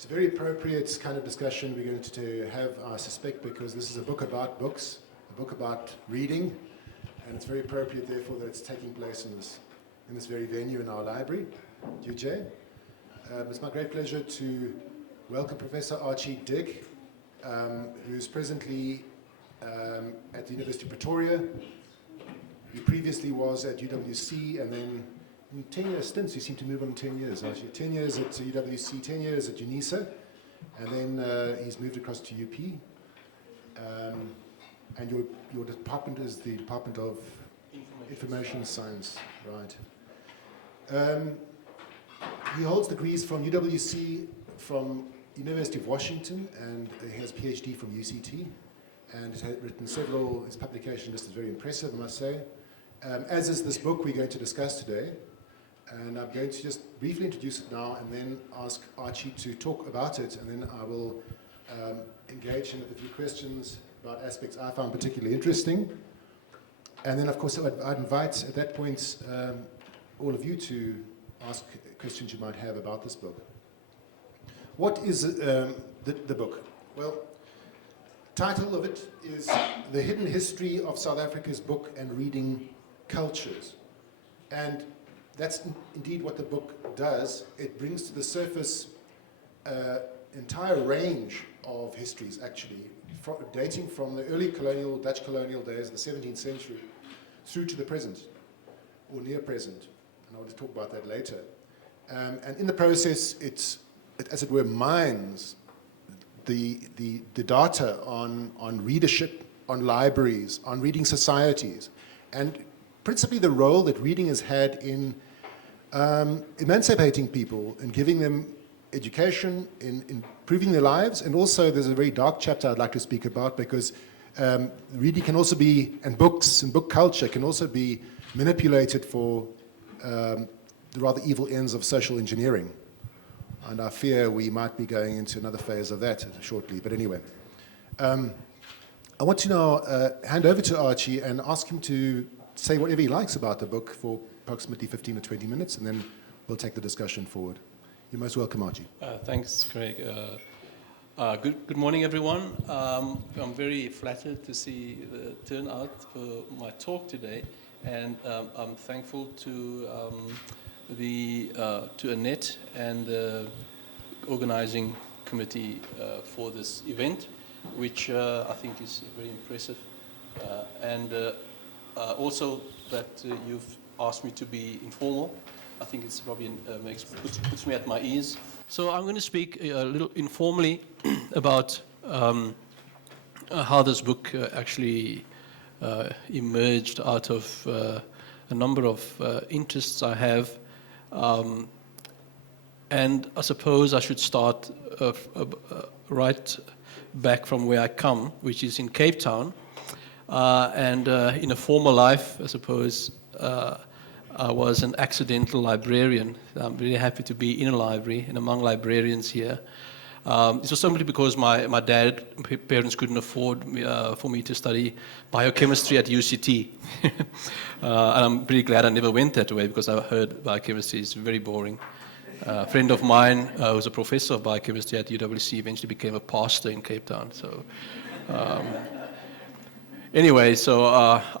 It's a very appropriate kind of discussion we're going to have, I suspect, because this is a book about books, a book about reading, and it's very appropriate, therefore, that it's taking place in this very venue in our library, UJ. It's my great pleasure to welcome Professor Archie Digg, who's presently at the University of Pretoria. He previously was at UWC, and then in 10-year stints, you seem to move on in 10 years, Archie. 10 years at UWC, 10 years at UNISA, and then he's moved across to UP. And your department is the Department of Information Science, right. He holds degrees from UWC, from University of Washington, and he has a PhD from UCT, and has written several, his publication list is very impressive, I must say. As is this book we're going to discuss today. And I'm going to just briefly introduce it now and then ask Archie to talk about it, and then I will engage him with a few questions about aspects I found particularly interesting. And then, of course, I'd invite at that point all of you to ask questions you might have about this book. What is the book? Well, the title of it is The Hidden History of South Africa's Book and Reading Cultures. And that's indeed what the book does. It brings to the surface entire range of histories, actually, dating from the early Dutch colonial days of the 17th century through to the present, or near present. And I'll just talk about that later. And in the process, it, as it were, mines the data on readership, on libraries, on reading societies, and principally the role that reading has had in emancipating people and giving them education, in improving their lives. And also there's a very dark chapter I'd like to speak about, because reading can also be, and books and book culture can also be manipulated for the rather evil ends of social engineering. And I fear we might be going into another phase of that shortly. But anyway, I want to now hand over to Archie and ask him to say whatever he likes about the book for approximately 15 or 20 minutes, and then we'll take the discussion forward. You're most welcome, Archie. Thanks, Craig. Good morning, everyone. I'm very flattered to see the turnout for my talk today, and I'm thankful to Annette and the organizing committee for this event, which I think is very impressive, and also that you've asked me to be informal. I think it's probably puts me at my ease. So I'm going to speak a little informally about how this book actually emerged out of a number of interests I have. And I suppose I should start right back from where I come, which is in Cape Town. And in a former life, I suppose, I was an accidental librarian. I'm really happy to be in a library and among librarians here. This was simply because my parents couldn't afford for me to study biochemistry at UCT. And I'm really glad I never went that way, because I heard biochemistry is very boring. A friend of mine who was a professor of biochemistry at UWC eventually became a pastor in Cape Town. So. Anyway, so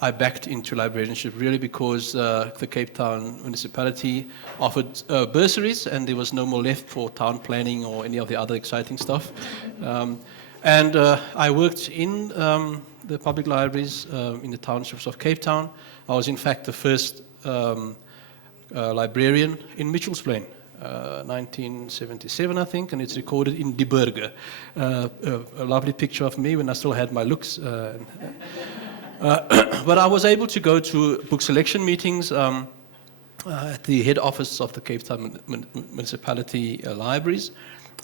I backed into librarianship really because the Cape Town municipality offered bursaries, and there was no more left for town planning or any of the other exciting stuff. And I worked in the public libraries in the townships of Cape Town. I was in fact the first librarian in Mitchell's Plain. 1977, I think, and it's recorded in Die Burger. A lovely picture of me when I still had my looks. But I was able to go to book selection meetings at the head office of the Cape Town municipality libraries,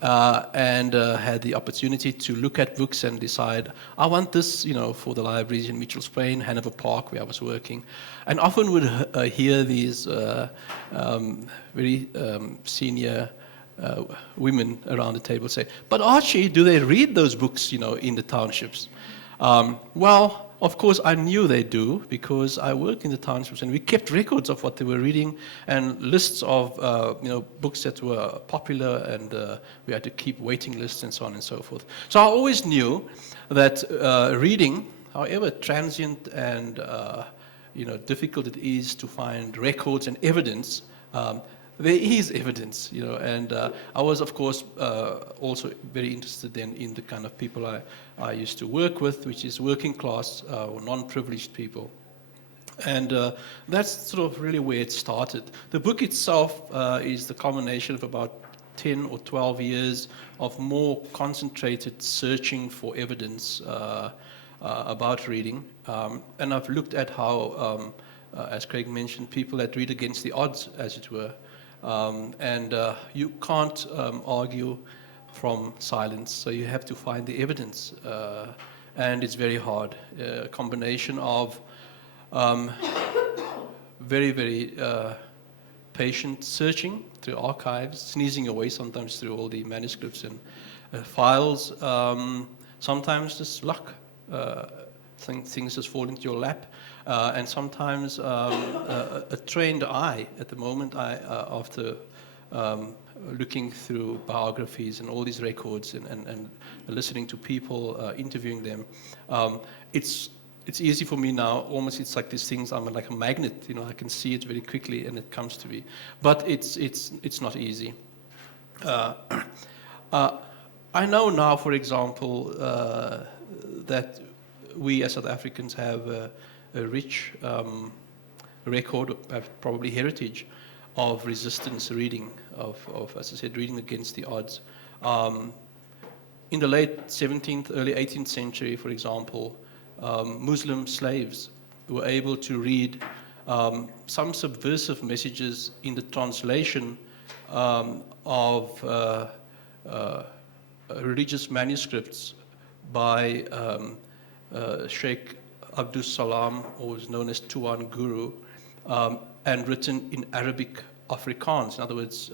and had the opportunity to look at books and decide, I want this, for the libraries in Mitchell's Plain, Hanover Park, where I was working. And often would hear these very senior women around the table say, but Archie, do they read those books, in the townships? Well, Of course, I knew they do because I worked in the townships and we kept records of what they were reading and lists of books that were popular, and we had to keep waiting lists and so on and so forth. So I always knew that reading, however transient and difficult it is to find records and evidence, there is evidence, and I was, of course, also very interested then in the kind of people I used to work with, which is working class or non-privileged people. And that's sort of really where it started. The book itself is the culmination of about 10 or 12 years of more concentrated searching for evidence about reading. And I've looked at how, as Craig mentioned, people that read against the odds, as it were. And you can't argue from silence, so you have to find the evidence. And it's very hard. A combination of very, very patient searching through archives, sneezing away sometimes through all the manuscripts and files, sometimes just luck. Things just fall into your lap, and sometimes a trained eye. At the moment, after looking through biographies and all these records and listening to people, interviewing them, it's easy for me now. Almost, it's like these things. I'm like a magnet. I can see it very quickly, and it comes to me. But it's not easy. I know now, for example, that we as South Africans have a rich record, probably heritage, of resistance reading, of, as I said, reading against the odds. In the late 17th, early 18th century, for example, Muslim slaves were able to read some subversive messages in the translation of religious manuscripts by Sheikh Abdus Salam, or was known as Tuan Guru, and written in Arabic Afrikaans, in other words,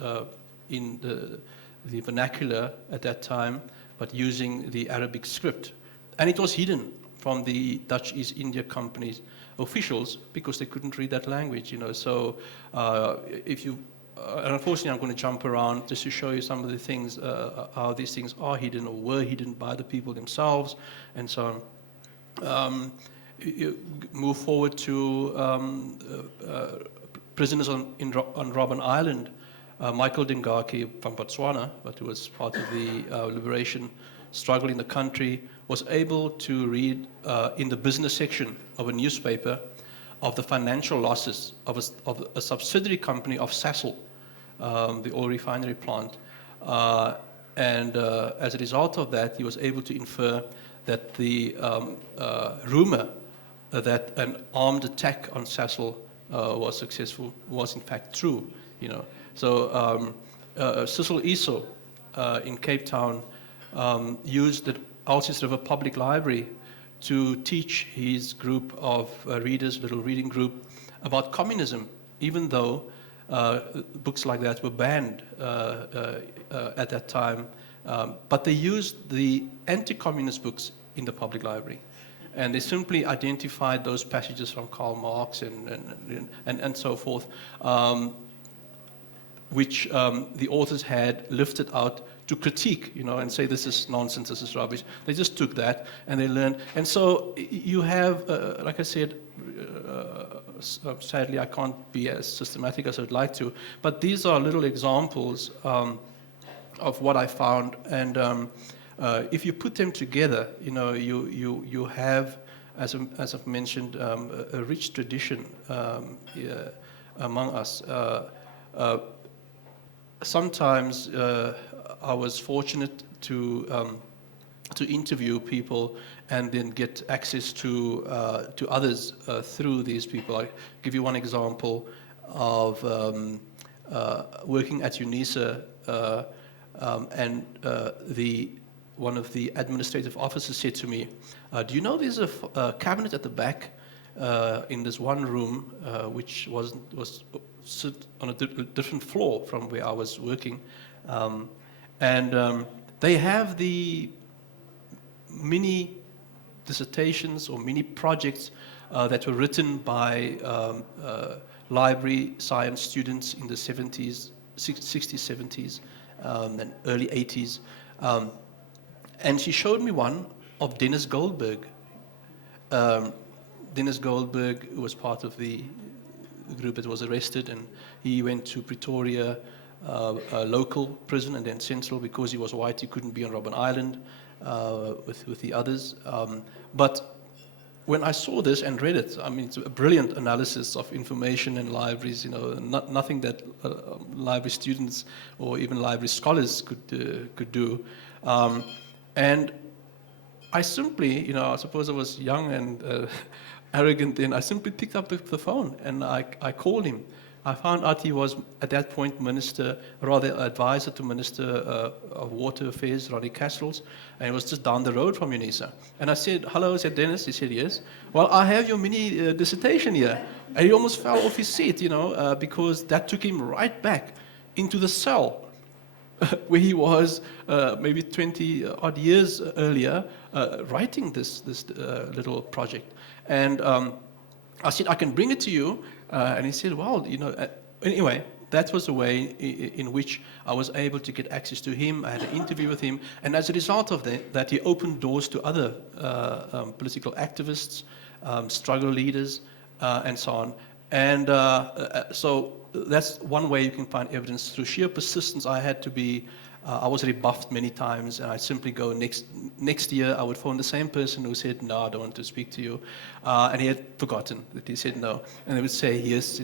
in the vernacular at that time, but using the Arabic script. And it was hidden from the Dutch East India Company's officials because they couldn't read that language, So if you, and unfortunately I'm going to jump around just to show you some of the things, how these things are hidden or were hidden by the people themselves, and so on. You move forward to prisoners on Robben Island. Michael Dingaki from Botswana, but who was part of the liberation struggle in the country, was able to read in the business section of a newspaper of the financial losses of a subsidiary company of Sasol, the oil refinery plant. And as a result of that, he was able to infer that the rumor that an armed attack on Sasol was successful was in fact true. So Cecil Eso in Cape Town used the Alsace River Public Library to teach his group of readers, little reading group, about communism, even though books like that were banned at that time. But they used the anti-communist books in the public library. And they simply identified those passages from Karl Marx and so forth, which the authors had lifted out to critique, and say this is nonsense, this is rubbish. They just took that and they learned. And so you have, like I said, sadly I can't be as systematic as I'd like to, but these are little examples of what I found. And if you put them together, you have, as I've mentioned, a rich tradition among us. Sometimes I was fortunate to interview people and then get access to others through these people. I'll give you one example of working at UNISA, and one of the administrative officers said to me, do you know there's a cabinet at the back in this one room which was sit on a different floor from where I was working, and they have the mini dissertations or mini projects that were written by library science students in the 70s, 60s, 70s, and early 80s. And she showed me one of Dennis Goldberg. Dennis Goldberg was part of the group that was arrested, and he went to Pretoria, a local prison, and then Central. Because he was white, he couldn't be on Robben Island with the others. But when I saw this and read it, I mean, it's a brilliant analysis of information in libraries, nothing that library students or even library scholars could do. And I simply, I suppose I was young and arrogant then, I simply picked up the phone and I called him. I found out he was, at that point, advisor to Minister of Water Affairs, Ronnie Castles, and he was just down the road from UNISA. And I said, hello, is that Dennis? He said, yes. Well, I have your mini dissertation here. And he almost fell off his seat, because that took him right back into the cell where he was maybe 20 odd years earlier writing this little project. And I said, I can bring it to you. And he said, well, anyway, that was the way in which I was able to get access to him. I had an interview with him. And as a result of that, he opened doors to other political activists, struggle leaders, and so on. And so that's one way you can find evidence. Through sheer persistence, I was rebuffed many times, and I'd simply go next year. I would phone the same person who said, no, I don't want to speak to you. And he had forgotten that he said no. And they would say yes,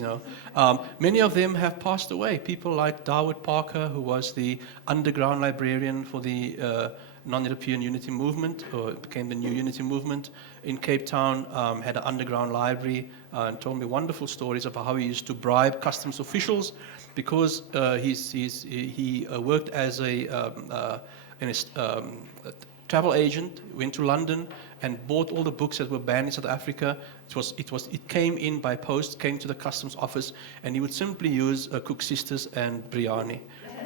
Many of them have passed away. People like Dawood Parker, who was the underground librarian for the non-European unity movement, or it became the new unity movement in Cape Town, had an underground library, and told me wonderful stories about how he used to bribe customs officials because he worked as a travel agent, went to London and bought all the books that were banned in South Africa. It came in by post, came to the customs office, and he would simply use Cook Sisters and biryani.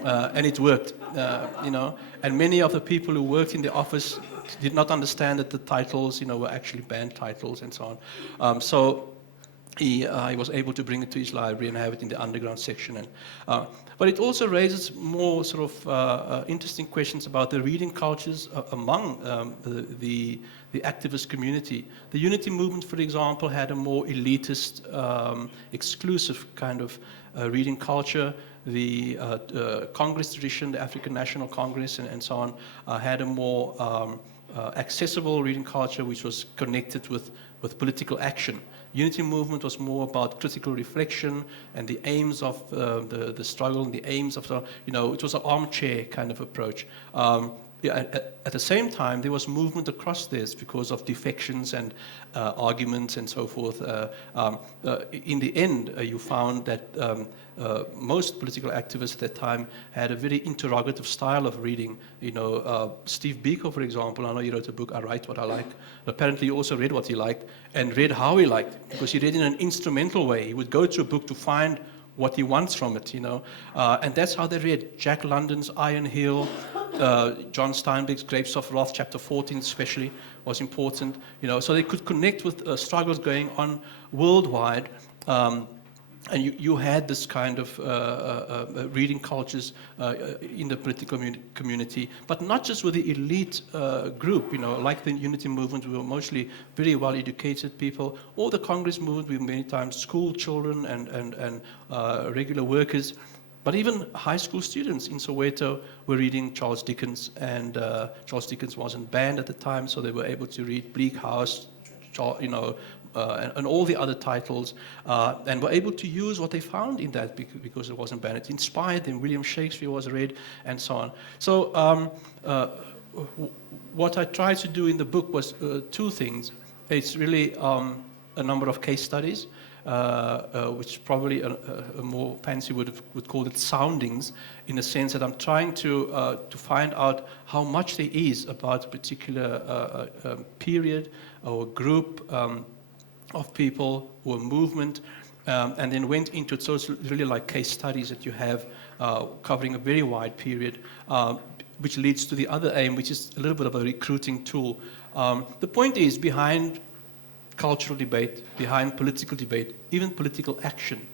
And it worked, And many of the people who worked in the office did not understand that the titles, were actually banned titles and so on. So he was able to bring it to his library and have it in the underground section. But it also raises more sort of interesting questions about the reading cultures among the activist community. The Unity movement, for example, had a more elitist, exclusive kind of reading culture. The Congress tradition, the African National Congress and so on, had a more accessible reading culture which was connected with political action. Unity movement was more about critical reflection and the aims of the struggle and the aims of it was an armchair kind of approach. At the same time, there was movement across this because of defections and arguments and so forth. In the end, you found that most political activists at that time had a very interrogative style of reading. Steve Biko, for example, I know he wrote a book, I Write What I Like. Apparently, he also read what he liked and read how he liked it, because he read in an instrumental way. He would go to a book to find what he wants from it, and that's how they read. Jack London's Iron Hill, John Steinbeck's Grapes of Wrath, chapter 14 especially, was important, so they could connect with struggles going on worldwide. And you had this kind of reading cultures in the political community, but not just with the elite group, like the Unity movement, we were mostly very well-educated people, or the Congress movement, we were many times school children and regular workers, but even high school students in Soweto were reading Charles Dickens, and Charles Dickens wasn't banned at the time, so they were able to read Bleak House, and all the other titles, and were able to use what they found in that because it wasn't banned. It inspired them. William Shakespeare was read, and so on. So what I tried to do in the book was two things. It's really a number of case studies, which probably a more fancy would call it soundings, in the sense that I'm trying to find out how much there is about a particular period or group of people or movement, and then went into it. So it's really like case studies that you have covering a very wide period. which leads to the other aim, which is a little bit of a recruiting tool. The point is, behind cultural debate, behind political debate, even political action,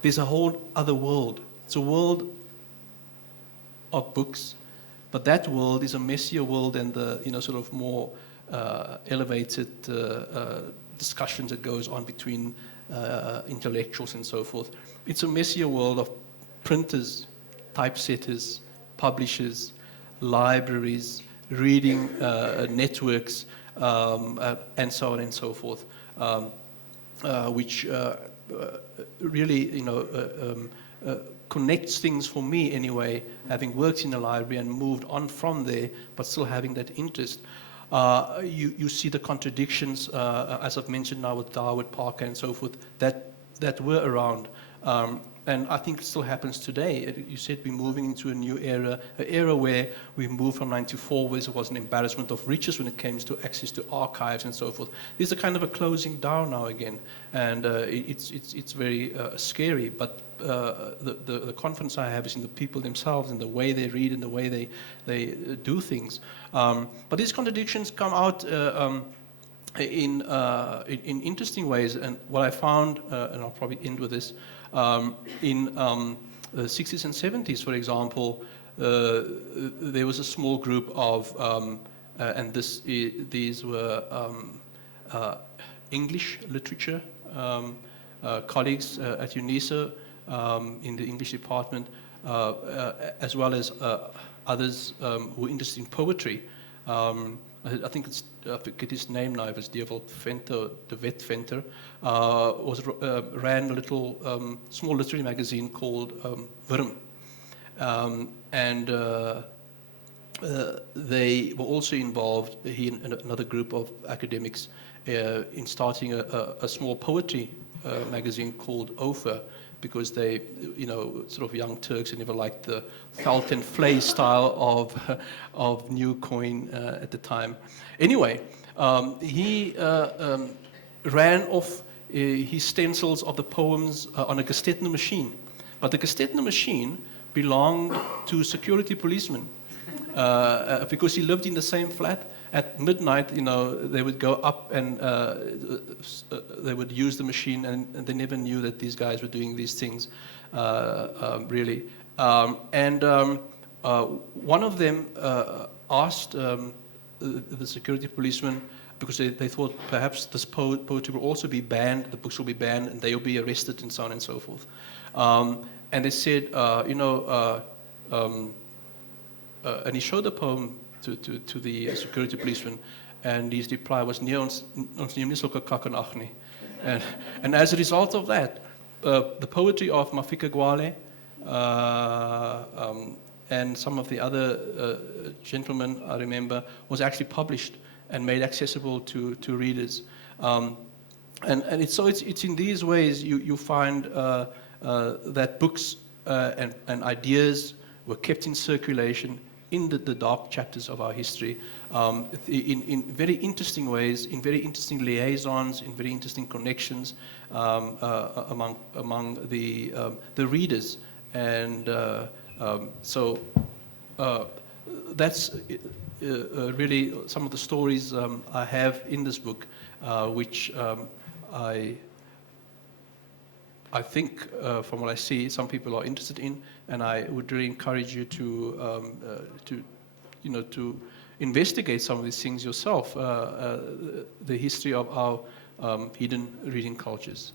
there's a whole other world. It's a world of books, but that world is a messier world than the sort of more elevated discussions that goes on between intellectuals and so forth. It's a messier world of printers, typesetters, publishers, libraries, reading networks, and so on and so forth, which really, connects things for me anyway, having worked in a library and moved on from there, but still having that interest. You see the contradictions, as I've mentioned now with Darwood, Parker, and so forth, that were around. And I think it still happens today. You said we're moving into a new era, an era where we moved from 94, where there was an embarrassment of riches when it came to access to archives and so forth. There's a kind of a closing down now again, and it's very scary. But the confidence I have is in the people themselves, in the way they read, and the way they do things. But these contradictions come out in interesting ways. And what I found, and I'll probably end with this. In the 60s and 70s, for example, there was a small group of, and these were English literature colleagues at UNISA in the English department, as well as others who were interested in poetry. I think I forget his name now, it was De Wet Venter, ran a little small literary magazine called Wurm. And they were also involved, he and another group of academics, in starting a small poetry magazine called Ofer, because they, sort of young Turks, never liked the felt and flay style of New Coin at the time. Anyway, he ran off his stencils of the poems on a Gestetner machine. But the Gestetner machine belonged to security policemen because he lived in the same flat. At midnight, they would go up and they would use the machine, and they never knew that these guys were doing these things, really. One of them asked the security policeman, because they thought perhaps this poetry will also be banned, the books will be banned, and they will be arrested, and so on and so forth. And they said, and he showed the poem to the security policeman, and his reply was, "Nee, ons neem nie sulke kak en ag nie." And as a result of that, the poetry of Mafika Gwale and some of the other gentlemen, I remember, was actually published and made accessible to readers. And it's in these ways you find that books and ideas were kept in circulation in the dark chapters of our history, in very interesting ways, in very interesting liaisons, in very interesting connections among the readers. And so that's really some of the stories I have in this book, which I think, from what I see, some people are interested in, and I would really encourage you to investigate some of these things yourself, the history of our hidden reading cultures.